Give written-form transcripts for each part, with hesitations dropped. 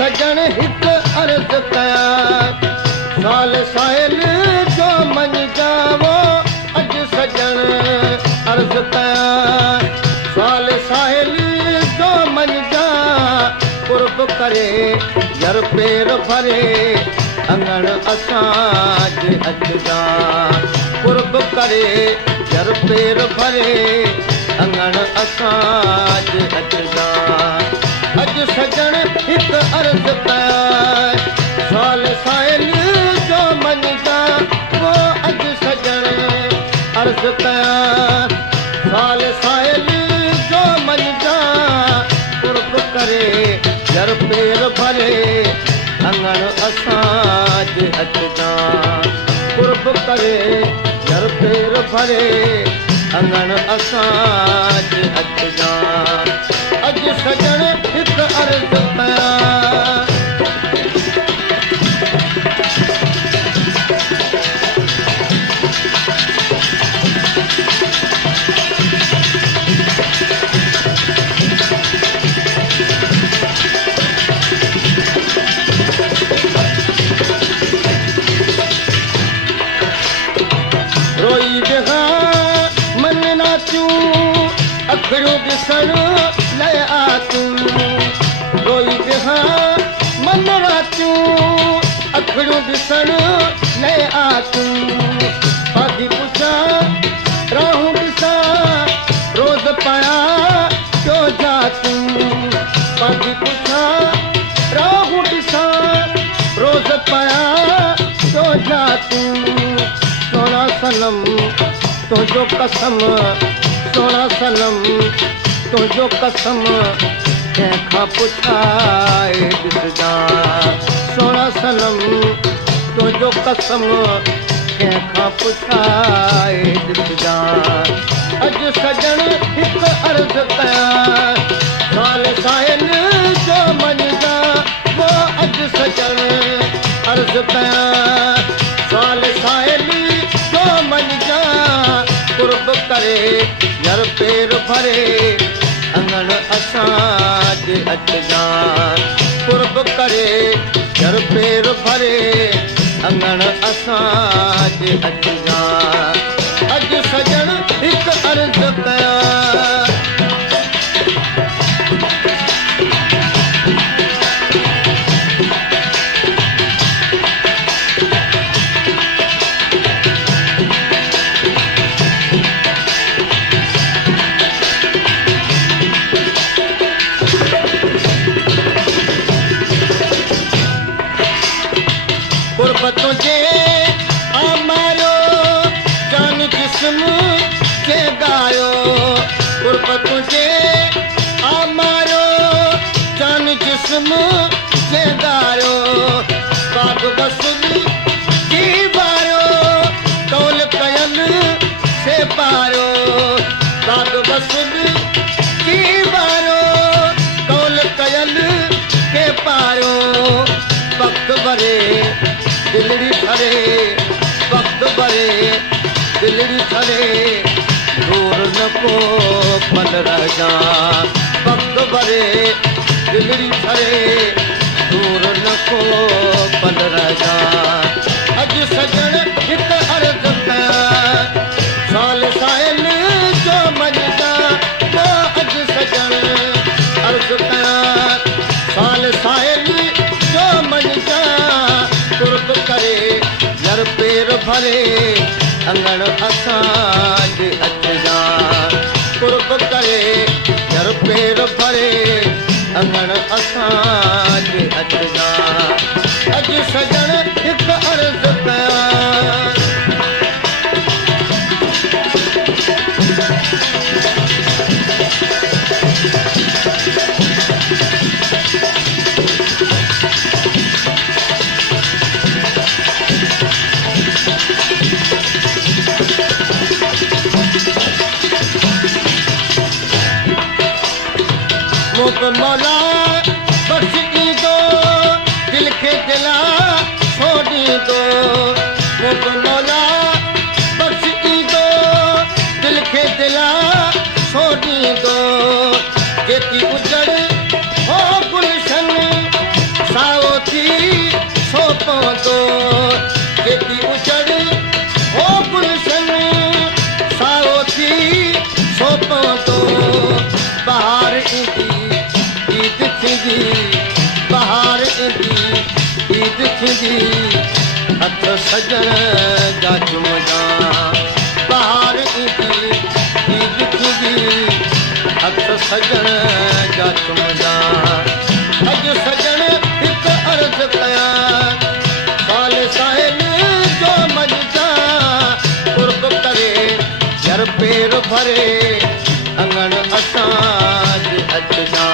सजण हिक अर्ज़ कयां साल साहिल जो मन जावो अॼु सजण अर्ज़ कयां साल साहिल जो मन जा कुर्ब करे जर पेर भरे अंगण असांजे अचजा कुर्ब करे जर पेर भरे अंगण असांजे अचजा अॼु सजण हिकु अर्ज़ कयां साल साहिल जो मन जा वो अॼु सजण अर्ज़ कयां साल साहिल जो मन जा कुर्ब करे जर पेर भरे अंगण असांजे अचजा कुर्ब करे जर पेर भरे अंगण असांजे अचजा अॼु सजण हिकु अर्ज़ कयां रोई बिहा मन नाचूं अखड़ियूं ॾिसण लाइ आतूं रोई बिहा मन नाचूं अखड़ियूं ॾिसण लाइ आतूं पाधी पुछां राहूं ॾिसां रोज़ पायां जो जातूं पाधी पुछां राहूं ॾिसां रोज़ पायां जो जातूं सोना सनम तुंहिंजो कसम सोना सनम तुंहिंजो कसम कंहिंखां पुछाए ॾिसजां सोना सनम तुंहिंजो कसम कंहिंखां पुछाए ॾिसजां अॼु सजण हिकु अर्ज़ कयां साल साहिल जो मन जा वो अॼु सजण अर्ज़ कयां साल साहिल जो मन जा कुर्ब करे जर पेर भरे अंगण असांजे अचजा कुर्ब करे जर पेर भरे अंगण असांजे अचजा अॼु सजण हिकु अर्ज़ कयां तुझे हमारो जान जिस्म के गायो कुर्ब तुझे हमारो जान जिस्म के गायो बाग बसुल की बारो कौल कयल से पारो बाग बसुल की बारो कौल कयल के पारो वक्त भरे दिलड़ी ठरे वक्त भरे दिलड़ी ठरे दूर न को पल रजा वक्त भरे दिलड़ी ठरे दूर न को पल रजा अॼु सजण हिकु अर्ज़ कयां साल साहिल जो मन जा वो अॼु सजण अर्ज़ कयां साल साहिल जो मन जा कुर्ब करे जर पेर भरे अंगण असांजे अचजा कुर्ब करे जर पेर भरे अंगण असांजे अचजा अॼु सजण हिकु अर्ज़ कयां मौला बख्श ईंदो दिल खे दिला छोड़ींदो मुख मौला बख्श ईंदो दिल खे दिला छोड़ींदो जेकी उजड़ हो गुलशन साओ थी सो पवंदो जेकी उजड़ हो गुलशन साओ थी सो पवंदो बहार ईंदी ईद थींदी बहार ईंदी ईद थींदी हथ सजण जा चुमदा बहार ईंदी ईद थींदी हथ सजण जा चुमदा अॼु सजण हिकु अर्ज़ु कयां साल साहिल जो मञदा कुर्ब करे जर पेर भरे अंगण असांजे अचदा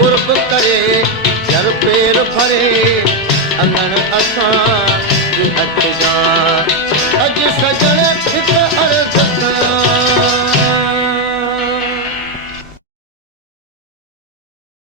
कुर्ब करे जर पेर भरे अंगण असांजे अचदा